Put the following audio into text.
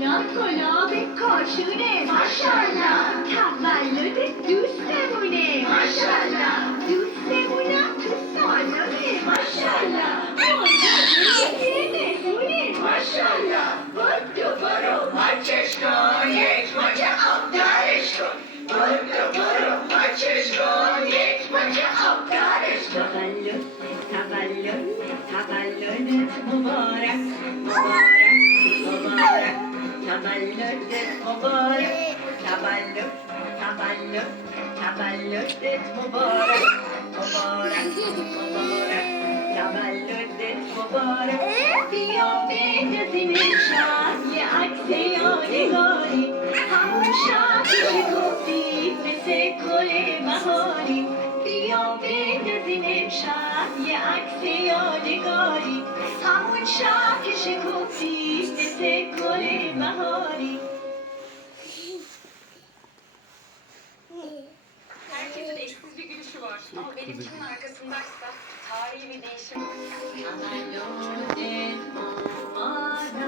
گلاب کاشونه ماشالله تولد دوستمونه ماشالله دوستمونم تو سالونه ماشالله مهمونه ماشالله برو ماچش کن یک ماچ آب درش کن برو ماچش کن یک ماچ آب درش کن تولدت مبارک تولدت مبارک تولدت مبارک تولدت مبارک بیا بندازیم امشب یه عکس یادگاری همون شب که شکفتی مثل گل بهاری بیا بندازیم امشب یه عکس یادگاری همون شب که شکفتی مثل گل بهاری Herkesin eşsiz bir gülüşü var. Ama benimkinin arkasındaysa tarihi bir değişim. تولدت مبارک